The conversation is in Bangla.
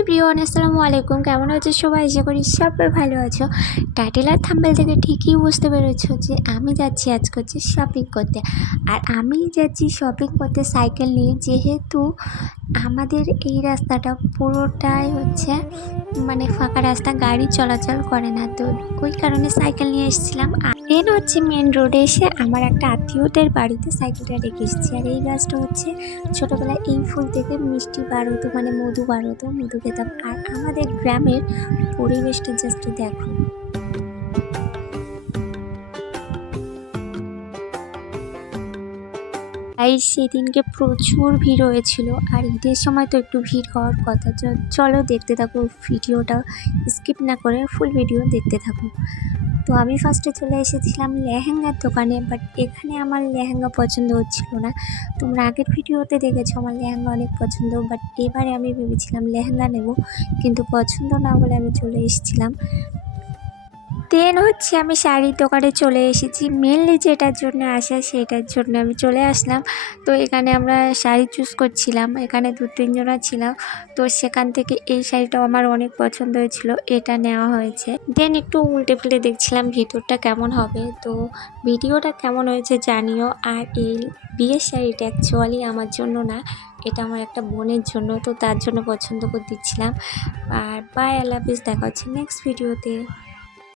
এভরিওয়ান, আসসালামু আলাইকুম। কেমন আছো সবাই? আশা করি সবাই ভালো আছো। টাইটেল আর থাম্বেল থেকে ঠিকই বুঝতে পেরেছ যে আমি যাচ্ছি আজকে হচ্ছে শপিং করতে। আর আমি যাচ্ছি শপিং করতে সাইকেল নিয়ে যেহেতু আমাদের এই রাস্তাটা পুরোটাই হচ্ছে মানে ফাঁকা রাস্তা, গাড়ি চলাচল করে না। তো ওই কারণে সাইকেল নিয়ে এসেছিলাম। আর মেন হচ্ছে মেন রোডে এসে আমার একটা আত্মীয়দের বাড়িতে সাইকেলটা রেখে এসেছি। আর এই গাছটা হচ্ছে ছোটোবেলায় এই ফুল থেকে মিষ্টি বার হতো মানে মধু বার হতো, মধু খেতাম। আর আমাদের গ্রামের পরিবেশটা জাস্ট দেখো। তাই সেদিনকে প্রচুর ভিড় হয়েছিল। আর ঈদের সময় তো একটু ভিড় হওয়ার কথা। চলো দেখতে থাকো ভিডিওটা। স্কিপ না করে ফুল ভিডিও দেখতে থাকো। তো আমি ফার্স্টে চলে এসেছিলাম লেহেঙ্গার দোকানে বাট এখানে আমার লেহেঙ্গা পছন্দ হচ্ছিল না। তোমরা আগের ভিডিওতে দেখেছ আমার লেহেঙ্গা অনেক পছন্দ বাট এবারে আমি ভেবেছিলাম লেহেঙ্গা নেব। কিন্তু পছন্দ না বলে আমি চলে এসেছিলাম। দেন হচ্ছে আমি শাড়ির দোকানে চলে এসেছি। মেনলি যেটার জন্য আসা সেটার জন্য আমি চলে আসলাম। তো এখানে আমরা শাড়ি চুজ করছিলাম। এখানে দু তিনজনা ছিলাম। তো সেখান থেকে এই শাড়িটাও আমার অনেক পছন্দ হয়েছিল। এটা নেওয়া হয়েছে। দেন একটু উল্টে পুল্টে দেখছিলাম ভিতরটা কেমন হবে। তো ভিডিওটা কেমন হয়েছে জানিও। আর এই বিয়ের শাড়িটা অ্যাকচুয়ালি আমার জন্য না। এটা আমার একটা বোনের জন্য। তো তার জন্য পছন্দ করে দিচ্ছিলাম। আর বাই আল্লাহ হাফিজ। দেখা হচ্ছে নেক্সট ভিডিওতে